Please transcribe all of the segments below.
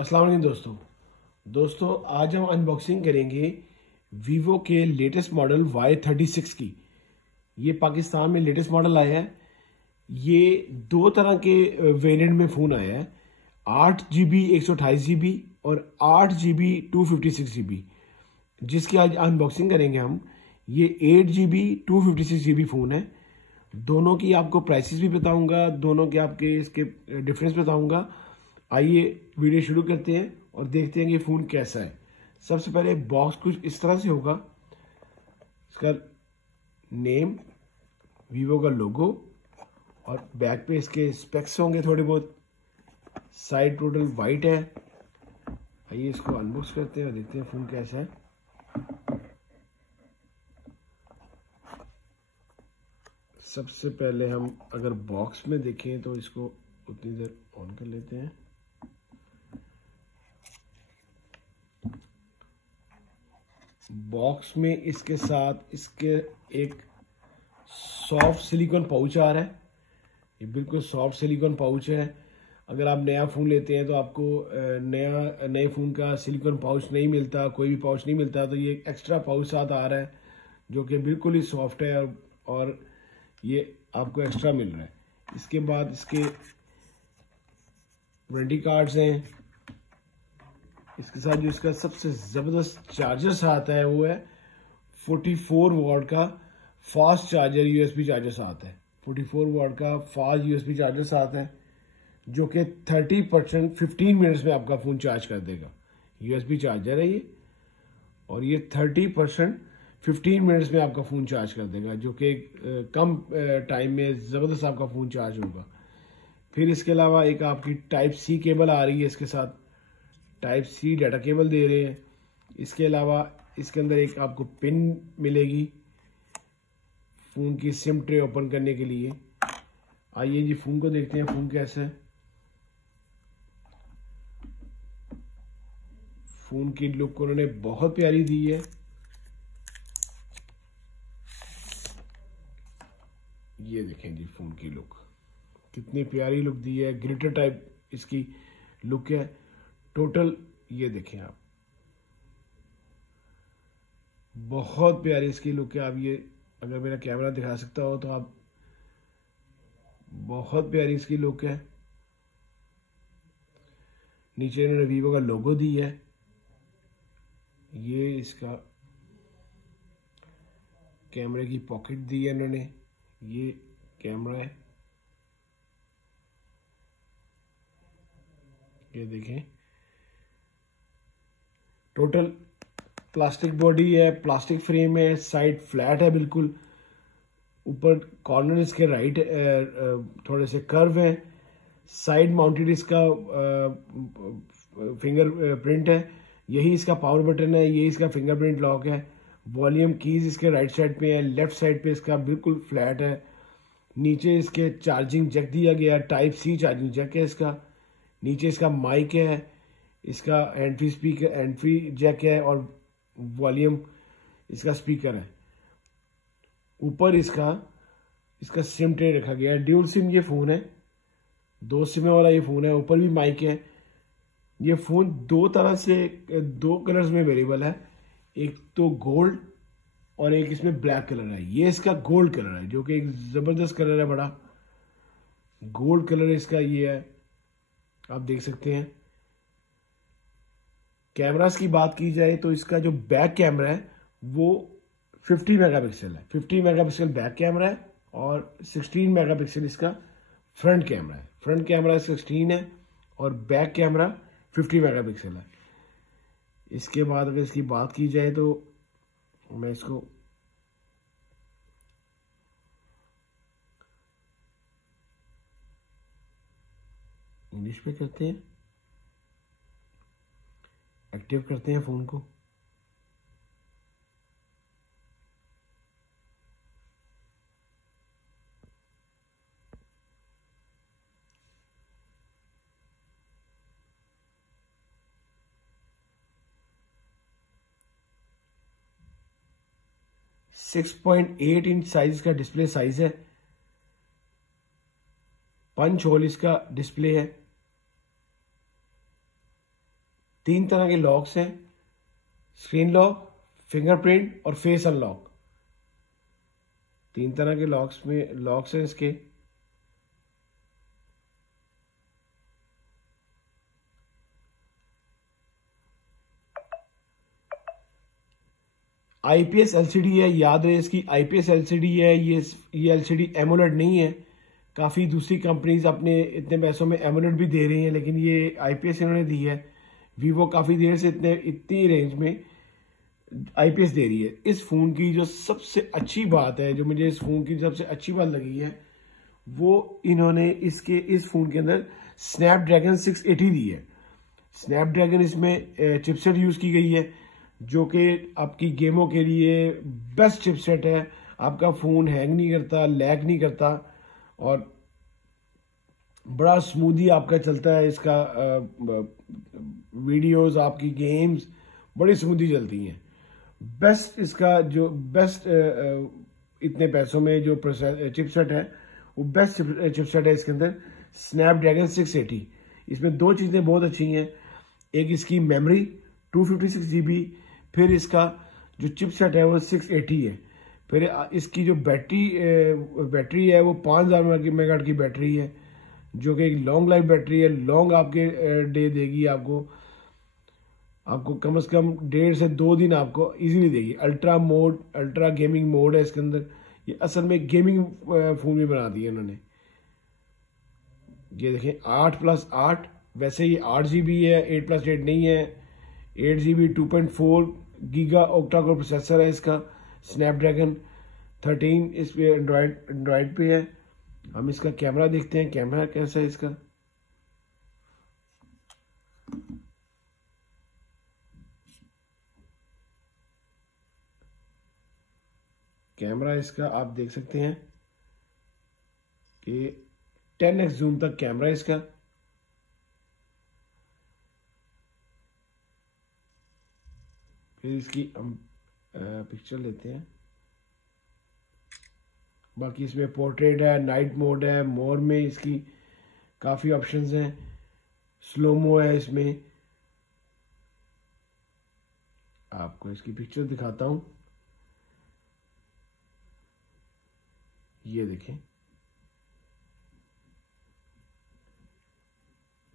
अस्सलाम वालेकुम दोस्तों आज हम अनबॉक्सिंग करेंगे वीवो के लेटेस्ट मॉडल Y36 की। ये पाकिस्तान में लेटेस्ट मॉडल आया है। ये दो तरह के वेरिएंट में फ़ोन आया है, 8GB 128GB और 8GB 256GB, जिसकी आज अनबॉक्सिंग करेंगे हम। ये 8GB 256GB फ़ोन है। दोनों की आपको प्राइसेस भी बताऊंगा, दोनों के आपके इसके डिफरेंस बताऊंगा। आइए वीडियो शुरू करते हैं और देखते हैं कि फ़ोन कैसा है। सबसे पहले बॉक्स कुछ इस तरह से होगा। इसका नेम, वीवो का लोगो और बैक पे इसके स्पेक्स होंगे थोड़े बहुत। साइड टोटल वाइट है। आइए इसको अनबॉक्स करते हैं और देखते हैं फ़ोन कैसा है। सबसे पहले हम अगर बॉक्स में देखें तो इसको उतनी देर ऑन कर लेते हैं। बॉक्स में इसके साथ इसके एक सॉफ्ट सिलिकॉन पाउच आ रहा है। ये बिल्कुल सॉफ्ट सिलिकॉन पाउच है। अगर आप नया फ़ोन लेते हैं तो आपको नए फ़ोन का सिलिकॉन पाउच नहीं मिलता, कोई भी पाउच नहीं मिलता, तो ये एक्स्ट्रा पाउच साथ आ रहा है जो कि बिल्कुल ही सॉफ्ट है और ये आपको एक्स्ट्रा मिल रहा है। इसके बाद इसके वारंटी कार्ड्स हैं। इसके साथ जो इसका सबसे ज़बरदस्त चार्जर साथ है वो है 44 वाट का फास्ट चार्जर, USB चार्जर साथ है। 44 वाट का फास्ट USB चार्जर साथ है जो कि 30% 15 मिनट्स में आपका फ़ोन चार्ज कर देगा। USB चार्जर है ये, और ये 30% 15 मिनट्स में आपका फ़ोन चार्ज कर देगा, जो कि कम टाइम में ज़बरदस्त आपका फ़ोन चार्ज होगा। फिर इसके अलावा एक आपकी Type-C केबल आ रही है इसके साथ। Type-C डाटा केबल दे रहे हैं। इसके अलावा इसके अंदर एक आपको पिन मिलेगी फ़ोन की सिम ट्रे ओपन करने के लिए। आइए जी फ़ोन को देखते हैं फ़ोन कैसा है। फ़ोन की लुक उन्होंने बहुत प्यारी दी है। ये देखें जी फ़ोन की लुक, कितनी प्यारी लुक दी है। ग्लिटर टाइप इसकी लुक है टोटल। ये देखें आप, बहुत प्यारी इसकी लुक है। आप ये अगर मेरा कैमरा दिखा सकता हो तो आप, बहुत प्यारी इसकी लुक है। नीचे इन्होंने वीवो का लोगो दी है। ये इसका कैमरे की पॉकेट दी है इन्होंने। ये कैमरा है, ये देखें। टोटल प्लास्टिक बॉडी है, प्लास्टिक फ्रेम है, साइड फ्लैट है बिल्कुल। ऊपर कॉर्नर इसके राइट थोड़े से कर्व हैं। साइड माउंटेड इसका फिंगर प्रिंट है। यही इसका पावर बटन है, ये इसका फिंगरप्रिंट लॉक है। वॉल्यूम कीज इसके राइट साइड पे है, लेफ्ट साइड पे इसका बिल्कुल फ्लैट है। नीचे इसके चार्जिंग जैक दिया गया है, Type-C चार्जिंग जैक है इसका। नीचे इसका माइक है, इसका हैंड फ्री जैक है और वॉल्यूम इसका स्पीकर है। ऊपर इसका सिम ट्रे रखा गया है। ड्यूल सिम ये फ़ोन है, 2 सिमें वाला ये फ़ोन है। ऊपर भी माइक है। ये फ़ोन दो तरह से, 2 कलर्स में अवेलेबल है। एक तो गोल्ड और एक इसमें ब्लैक कलर है। ये इसका गोल्ड कलर है जो कि एक ज़बरदस्त कलर है, बड़ा गोल्ड कलर इसका ये है, आप देख सकते हैं। कैमरास की बात की जाए तो इसका जो बैक कैमरा है वो 50 मेगापिक्सल है। 50 मेगापिक्सल बैक कैमरा है और 16 मेगापिक्सल इसका फ्रंट कैमरा है। फ्रंट कैमरा 16 है और बैक कैमरा 50 मेगापिक्सल है। इसके बाद अगर इसकी बात की जाए तो मैं इसको इंग्लिश पे करते हैं, एक्टिव करते हैं फ़ोन को। सिक्स 6.8 इंच साइज का डिस्प्ले साइज है। पंच होल इसका डिस्प्ले है। 3 तरह के लॉक्स हैं, स्क्रीन लॉक, फिंगरप्रिंट और फेस अनलॉक। 3 तरह के लॉक्स हैं इसके। आईपीएस एलसीडी है, याद रहे इसकी आईपीएस एलसीडी है। ये एलसीडी एमोलेड नहीं है। काफ़ी दूसरी कंपनीज अपने इतने पैसों में एमोलेड भी दे रही हैं, लेकिन ये आईपीएस इन्होंने दी है। वीवो काफ़ी देर से इतनी रेंज में आईपीएस दे रही है। इस फ़ोन की जो सबसे अच्छी बात है, जो मुझे इस फ़ोन की सबसे अच्छी बात लगी है, वो इन्होंने इस फ़ोन के अंदर स्नैपड्रैगन 680 दी है। स्नैपड्रैगन इसमें चिपसेट यूज़ की गई है, जो कि आपकी गेमों के लिए बेस्ट चिपसेट है। आपका फ़ोन हैंग नहीं करता, लैग नहीं करता और बड़ा स्मूथली आपका चलता है। इसका वीडियोस, आपकी गेम्स बड़ी स्मूथली चलती हैं। बेस्ट इसका जो बेस्ट इतने पैसों में जो चिपसेट है, वो बेस्ट चिपसेट है इसके अंदर, स्नैपड्रैगन 680। इसमें 2 चीज़ें बहुत अच्छी हैं। एक इसकी मेमोरी 256 GB, फिर इसका जो चिपसेट है वो 680 है। फिर इसकी जो बैटरी है वो 5000 मेगाहर्ट्ज की बैटरी है, जो कि एक लॉन्ग लाइफ बैटरी है। लॉन्ग आपके डे देगी आपको कम से कम 1.5 से 2 दिन आपको इजीली देगी। अल्ट्रा गेमिंग मोड है इसके अंदर। ये असल में गेमिंग फ़ोन भी बना दिया इन्होंने। ये देखें 8+8, वैसे ये 8 GB है, 8+8 नहीं है। 8 GB 2.4 giga octa core processor है इसका। स्नैपड्रैगन 13 इस पे एंड्रॉयड पे है। हम इसका कैमरा देखते हैं, कैमरा कैसा है इसका। कैमरा इसका आप देख सकते हैं कि 10x जूम तक कैमरा इसका। फिर इसकी हम पिक्चर लेते हैं। बाकी इसमें पोर्ट्रेट है, नाइट मोड है, मोर में इसकी काफ़ी ऑप्शंस हैं, स्लोमो है इसमें। आपको इसकी पिक्चर दिखाता हूं, ये देखें।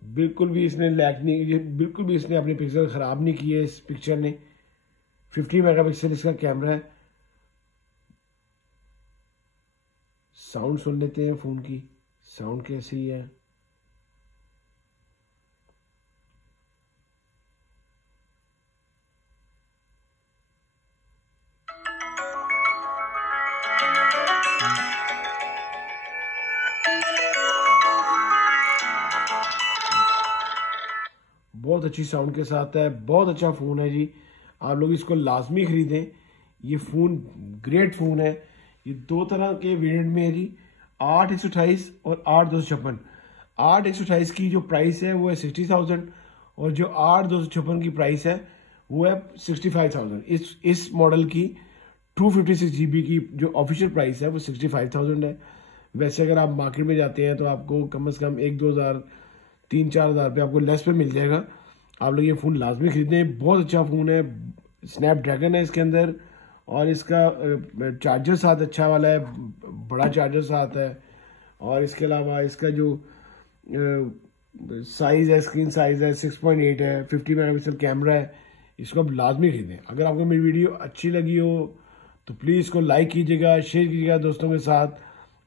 बिल्कुल भी इसने लैग नहीं, बिल्कुल भी इसने अपनी पिक्चर ख़राब नहीं की है इस पिक्चर ने। 50 मेगापिक्सल इसका कैमरा है। साउंड सुन लेते हैं फ़ोन की, साउंड कैसी है। बहुत अच्छी साउंड के साथ है, बहुत अच्छा फ़ोन है जी। आप लोग इसको लाजमी ख़रीदें। ये फ़ोन ग्रेट फ़ोन है। ये 2 तरह के वेरिएंट में है जी, 8/128 और 8/256। 8/128 की जो प्राइस है वो है 60,000 और जो 8/256 की प्राइस है वो है 65,000। इस मॉडल की 256 GB की जो ऑफिशियल प्राइस है वो 65,000 है। वैसे अगर आप मार्केट में जाते हैं तो आपको कम से कम 1-2 हज़ार 3-4 हज़ार रुपये आपको लेस पे मिल जाएगा। आप लोग ये फ़ोन लाजमी खरीदें, बहुत अच्छा फ़ोन है। स्नैपड्रैगन है इसके अंदर और इसका चार्जर साथ अच्छा वाला है, बड़ा चार्जर साथ है। और इसके अलावा इसका जो साइज़ है, स्क्रीन साइज़ है 6.8 है, 50 मेगापिक्सल कैमरा है। इसको आप लाजमी खरीदें। अगर आपको मेरी वीडियो अच्छी लगी हो तो प्लीज़ इसको लाइक कीजिएगा, शेयर कीजिएगा दोस्तों के साथ।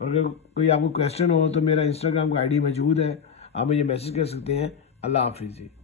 और अगर कोई आपको क्वेश्चन हो तो मेरा इंस्टाग्राम का ID मौजूद है, आप मुझे मैसेज कर सकते हैं। अल्लाह हाफिज़।